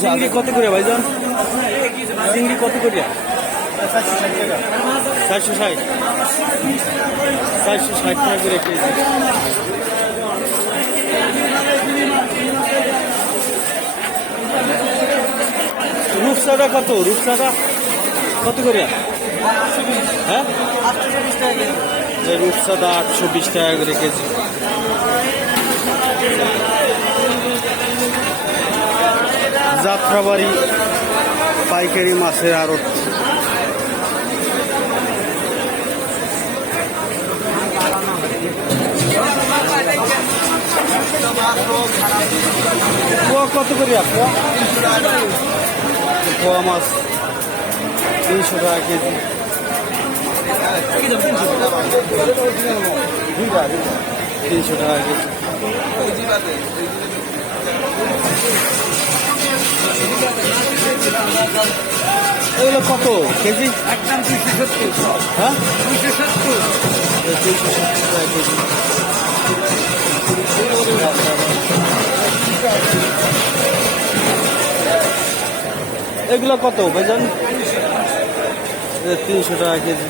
চিংড়ি কত করে ভাইজান? চিংড়ি কত করে? চারশো ষাট। চারশো ষাট টাকা করে কেজি। রূপসাদা কত? রূপসাদা কত করে? হ্যাঁ? রূপসাদা আটশো বিশ টাকা করে কেজি। যাত্রাবাড়ি, পাইকারি মাছের আড়ত। কত করে পোয়া পোয়া মাছ তিনশো টাকা কেজি। তিনশো টাকা কেজি। এগুলো কত? কেজি? একদম দুইশো সত্তর। হ্যাঁ? দুইশো সত্তর। তিনশো সত্তর টাকা কেজি এগুলো কত ভাইজান? তিনশো টাকা কেজি।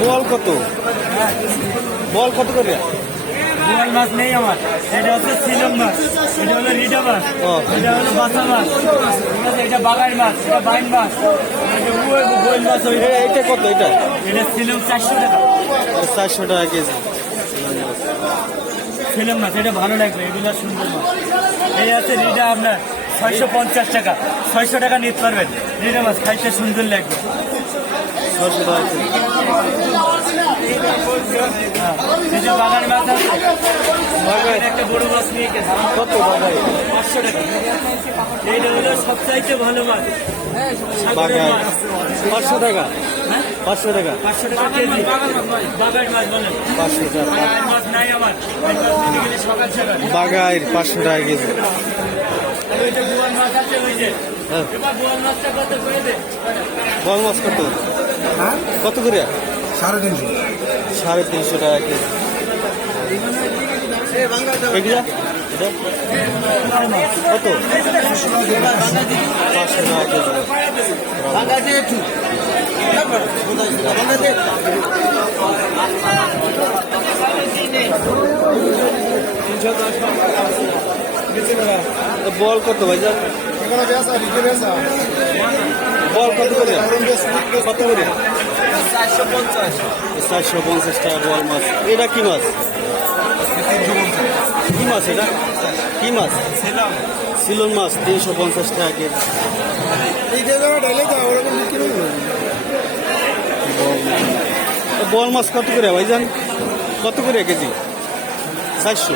বল কত? বল কত করে? বোয়াল মাছ নেই আমার। এটা হচ্ছে সিলম মাছ। এটা হলো রিডা মাছ। এটা হলো বাসা মাছ। ঠিক আছে এটা বাগাই মাছ এটা বাইন মাছ। উয়ে মাছ ওই এটা কত এটা? এটা সিলম চারশো টাকা। চারশো টাকা কেজি। সিলম মাছ এটা ভালো লাগবে এগুলো সুন্দর মাছ। এই আছে রিডা আপনার ছয়শো পঞ্চাশ টাকা। ছয়শো টাকা নিতে পারবেন। রিডা মাছ খাইতে সুন্দর লাগবে। টাকা একটা বড় মাছ নিয়ে গেছে। কত পাঁচশো টাকা। এইটা হলো সবচাইতে ভালো মাছ। পাঁচশো টাকা? হ্যাঁ? পাঁচশো টাকা? পাঁচশো টাকা কেজি। বাগান মাছ বলেন। পাঁচশো টাকা। মাছ নাই আমার। সকাল সকাল। পাঁচশো টাকা কেজি। হ্যাঁ। এবার বোয়াল মাছটা কত করে দে বল মাছ কত? কত করে? সাড়ে তিনশো। সাড়ে তিনশো টাকা কেজি। এগুলা? কত? বল কত দিকে বল কত করে? কত করে? চারশো পঞ্চাশ। চারশো পঞ্চাশ টাকা বল মাছ। এটা কি মাছ? কি মাছ এটা? কি মাছ? সিলন মাছ তিনশো পঞ্চাশ টাকা কেজি। বল মাছ কত করে ভাইজান? কত করে কেজি? চারশো।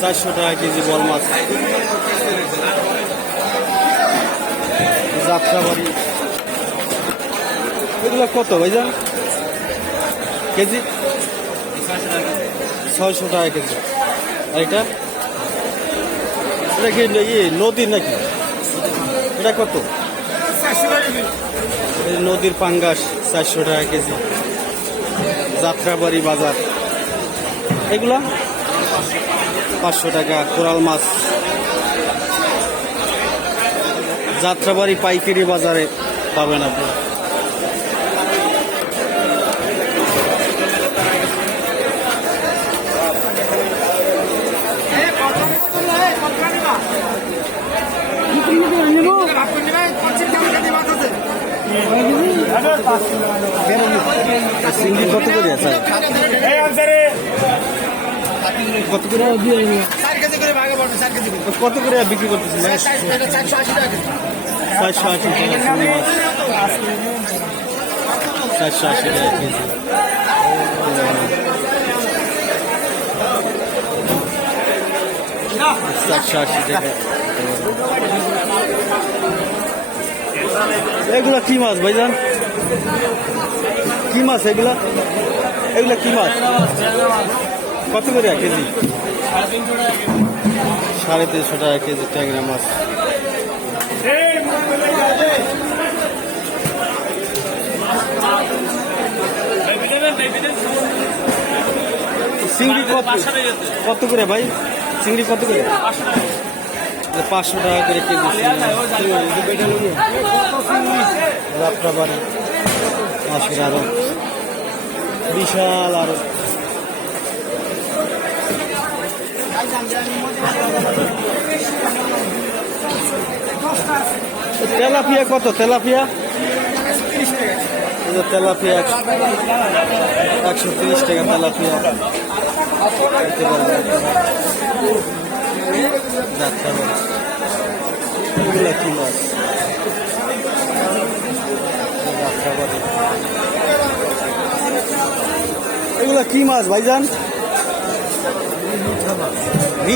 চারশো টাকা কেজি বল মাছ। যাত্রা যাত্রাবাড়ি। এগুলো কত ভাইজান? কেজি? ছয়শো টাকা কেজি। আর এটা? এটা কি ইয়ে নদীর নাকি? এটা কত? নদীর পাঙ্গাস, চারশো টাকা কেজি। যাত্রাবাড়ি বাজার। এগুলা? পাঁচশো টাকা, কোরাল মাছ। যাত্রাবাড়ি পাইকারি বাজারে পাবেন আপনি সিঙ্গি কত করে স্যার কত করে বিক্রি করতেছেন? চারশো আশি টাকা চারশো আশি টাকা চারশো আশি টাকা কেজি চারশো আশি টাকা এগুলা কি মাছ ভাইজান? কি মাছ এগুলা? এগুলা কি মাছ? কত করে এক কেজি? সাড়ে তিনশো টাকা কেজি ট্যাংরা মাছ। চিংড়ি কত? কত করে ভাই? চিংড়ি কত করে? পাঁচশো টাকা করে কেজি যাত্রাবাড়ি আসলে আরও বিশাল আরও তেলাপিয়া কত? তেলাপিয়া? তেলাপিয়া একশো- তিরিশ টাকা তেলাপিয়া। এগুলা কি মাছ? এগুলা কি মাছ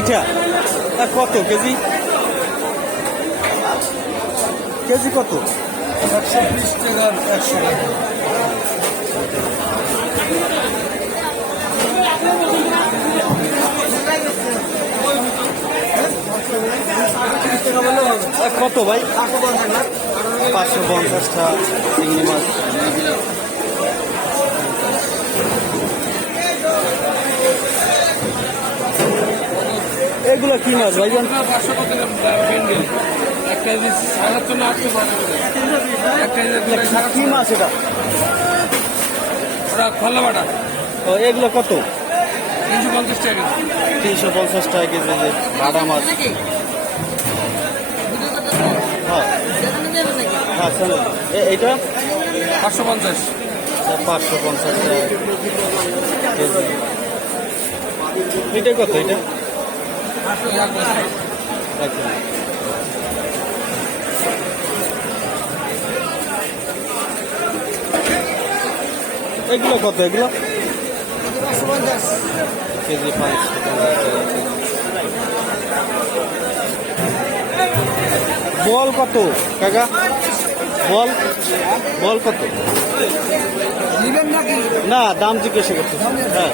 তা কত কেজি কেজি কত একশো বিশ টাকা একশো টাকা কত ভাই পাঁচশো পঞ্চাশটা চিংড়ি মাছ এগুলো কি মাছ ভাইজান পাঁচশো টাকা ভেন্ডি এক কেজি সাড়ে জন্য আটশো পাঁচশো এক কেজি কি মাছ এটা? ওরা খোলা বাটা। ও এগুলো কত? তিনশো পঞ্চাশ টাকা তিনশো পঞ্চাশ টাকা কেজি ভাড়া মাছ। এ- এইটা? পাঁচশো পঞ্চাশ। পাঁচশো পঞ্চাশ টাকা কেজি। এটা কত এটা? আচ্ছা এগুলো কত এগুলো? কেজি টাকা বল কত কাকা? বল বল কত? নেবেন নাকি? না দাম জিজ্ঞাসা করতে হ্যাঁ।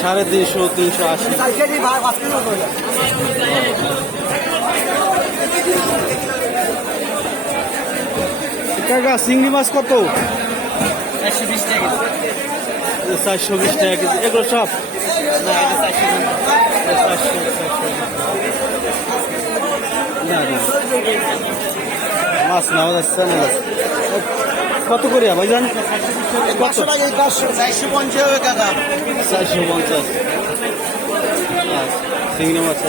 সাড়ে তিনশো তিনশো আশি। কাকা চিংড়ি মাছ কত? টাকা চারশো বিশ টাকা কেজি। এগুলো সব? মাছ নেওয়া যাচ্ছে না। কত করে ভাইজান? কত পাঁচশো টাকা পাঁচশো চারশো পঞ্চাশ হবে চারশো পঞ্চাশ চিংড়ি মাছ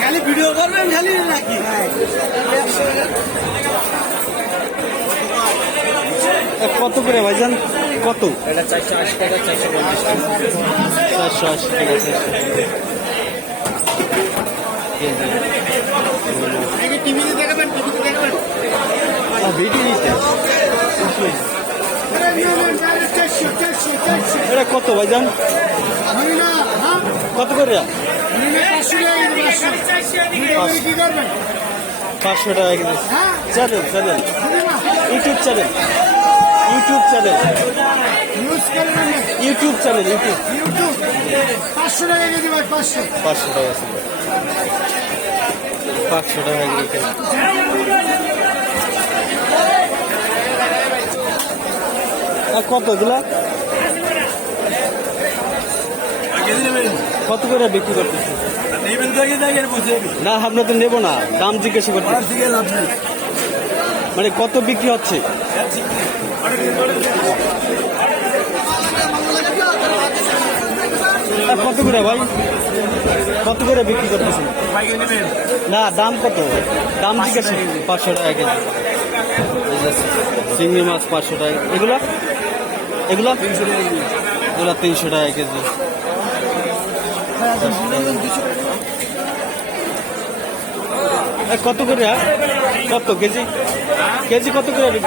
খালি ভিডিও খালি নাকি কত করে ভাইজান কত চারশো আশি টাকা চারশো পঞ্চাশ চারশো আশি টাকা চারশো টিভিতে দেখাবেন টিভিতে দেখাবেন ভিডিও এটা কত ভাইজান? আমি না হ্যাঁ কত করে? পাঁচশো টাকা kg. Channel channel YouTube channel YouTube channel YouTube channel YouTube পাঁচশো টাকা ভাই পাঁচশো পাঁচশো টাকা পাঁচশো টাকা কেজি। কত এগুলা? কত করে বিক্রি করতেছে না আমরা তো নেব না। দাম জিজ্ঞাসা করতে মানে কত বিক্রি হচ্ছে? কত করে ভাই? কত করে বিক্রি করতেছেন? না দাম কত? দাম জিজ্ঞাসা পাঁচশো টাকা কেজি। চিংড়ি মাছ পাঁচশো টাকা। এগুলা? এগুলা? টাকা এগুলা তিনশো টাকা কেজি। কত করে কত কেজি? কেজি কত করে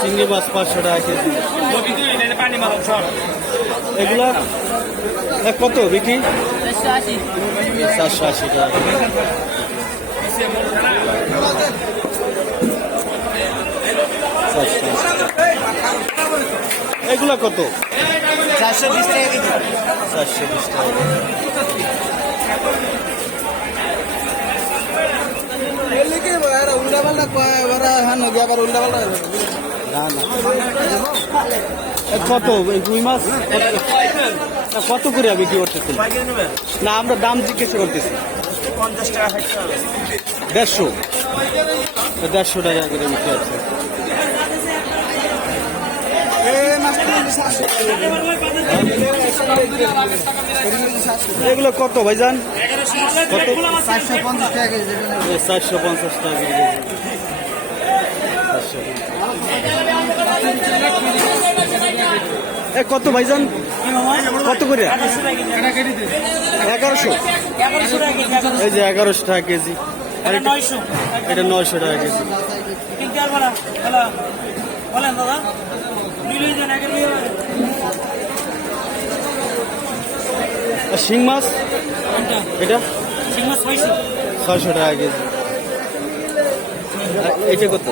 চিংড়ি মাছ পাঁচশো টাকা কেজি। এগুলা? কত বিক্রি? চারশো আশি টাকা। চারশো আশি। এগুলা কত? চারশো বিশ টাকা চারশো বিশ টাকা বললে কি এরা উল্টা পাল্টা কয় এবার হ্যাঁ নদী আবার উল্টা পাল্টা না না। কত? রুই মাছ? কত- কত করে বিক্রি করতেছেন? না আমরা দাম জিজ্ঞেস করতেছি। পঞ্চাশ টাকা দেড়শো। দেড়শো টাকা করে বিক্রি হচ্ছে। এগুলো কত ভাইজান? কত? চারশো পঞ্চাশ টাকা এ, কত ভাইজান? কত করে? এগারোশো। এই যে এগারোশো টাকা কেজি। এটা নয়শো টাকা কেজি। বলেন দাদা। শিং মাছ? এটা? ঠিক মাছ ছয়শো। ছয়শো টাকা কেজি। এটা কত?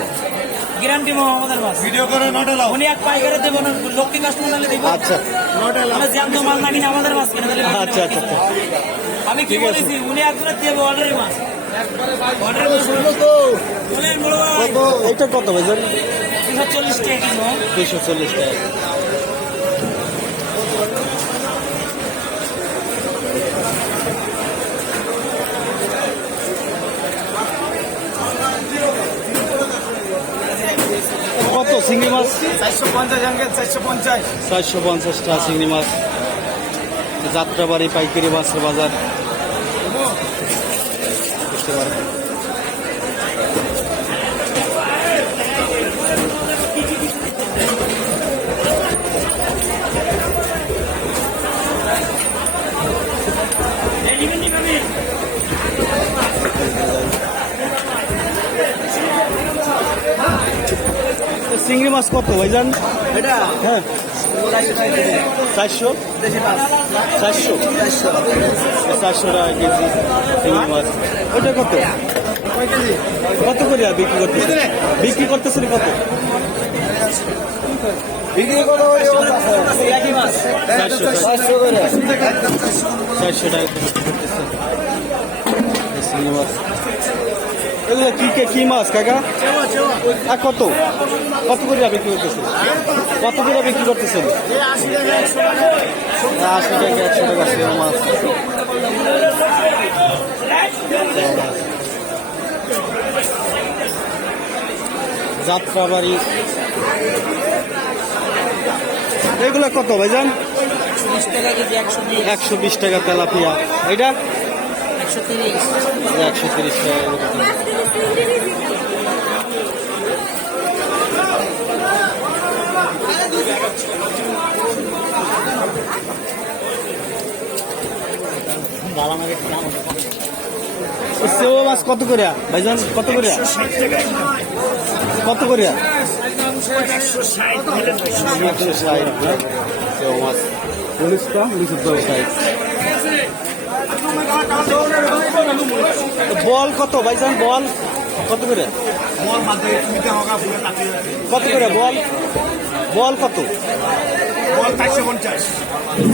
গ্যারান্টি মাছ। ভিডিও করে নটা লাও। উনি এক পাইকারে দেবো না লক্ষ্মী কাস্টমার নালে দেবো। আচ্ছা। আমরা জ্যান্ত মাল না আমাদের মাছ কিনে আচ্ছা আচ্ছা আচ্ছা। আমি কি। বলেছি উনি একজনে দেবো অর্ডারের মাছ। মাছ বলেন বড় ভাই কত? এটা কত ভাইজান তিনশো চল্লিশ টাকা কত চিংড়ি মাছ? চারশো পঞ্চাশ আঙ্কেল চারশো পঞ্চাশ। চারশো পঞ্চাশ টাকা চিংড়ি মাছ। যাত্রাবাড়ি পাইকারি মাছের বাজার। দেখতে পারেন। চিংড়ি মাছ কত ভাইজান? এটা? হ্যাঁ। চারশো? চারশো? চারশো। টাকা কেজি চিংড়ি মাছ। ওইটা কত? কত করে আর বিক্রি করতে বিক্রি করতেছেন কত? চারশো টাকা করে করতেছে এই চিংড়ি মাছ এগুলো কি কে- কি মাছ, কাকা? আর কত? কত করে বিক্রি করতেছেন? কত করে বিক্রি করতেছেন? আশি টাকা, একশো টাকা সেও মাছ। যাত্রাবাড়ি। এগুলো কত ভাইজান? একশো বিশ টাকা তেলাপিয়া। এটা একশো তিরিশ টাকা। সেও মাছ কত করে ভাইজান, কত করে কত করে একশো ষাট হ্যাঁ? সেও মাছ ষাট বল কত, ভাইজান, বল। কত করে? কত করে বল? বল কত?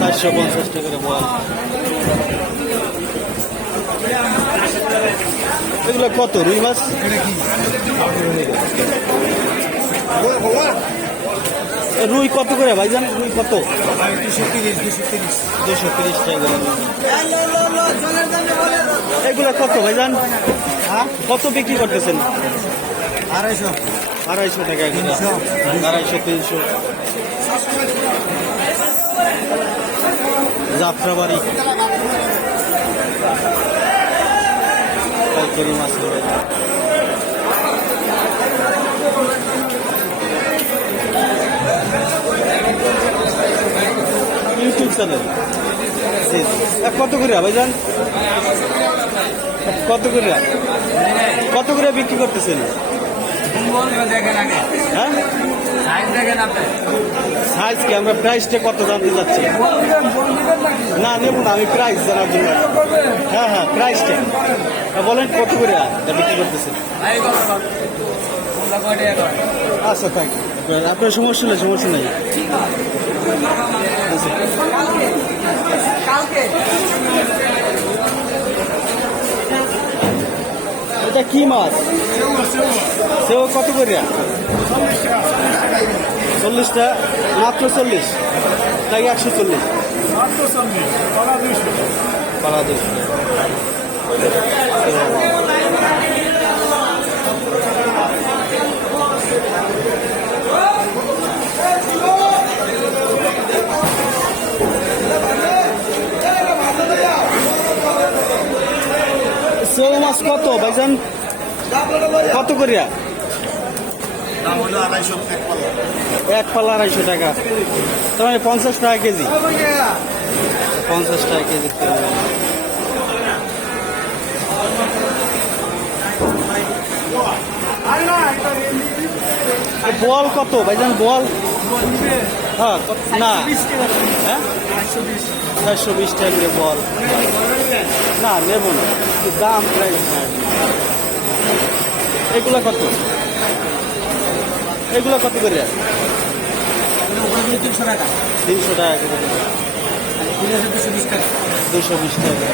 চারশো পঞ্চাশ। টাকা করে বল। এগুলো কত রুই মাছ? রুই কত করে ভাইজান? রুই কত? দুশো তিরিশ। টাকা। করে এগুলো কত ভাইজান? হ্যাঁ? কত বিক্রি করতেছেন? আড়াইশো। আড়াইশো টাকা আড়াইশো তিনশো। যাত্রাবাড়ি। পাইকারি মাছের ইউটিউব চ্যানেল। কত করে ভাইজান কত করে? কত করে বিক্রি করতেছেন? হ্যাঁ? সাইজ সাইজ কি? আমরা প্রাইসটা কত জানতে যাচ্ছি না নেব না আমি প্রাইস জানার জন্য। হ্যাঁ হ্যাঁ প্রাইসটা হ্যাঁ, বলেন কত করে বিক্রি করতেছেন? আচ্ছা থ্যাংক ইউ আপনার সমস্যা নেই সমস্যা নেই। এটা কি মাছ? সেও কত করে? চল্লিশটা? মাত্র চল্লিশ। নাকি একশো চল্লিশ। পালা দুশো ভাইজান, কত করিয়া? এক পাল্লা আড়াইশো টাকা। তার মানে পঞ্চাশ টাকা কেজি। পঞ্চাশ টাকা কেজি বল কত ভাইজান, বল? হ্যাঁ না। হ্যাঁ? চারশো বিশ টাকা করে বল। না, নেব না। দাম প্রাইস এগুলো কত? এগুলো কত করে? তিনশো টাকা। তিনশো টাকা করে। দুশো বিশ টাকা। দুশো বিশ টাকা।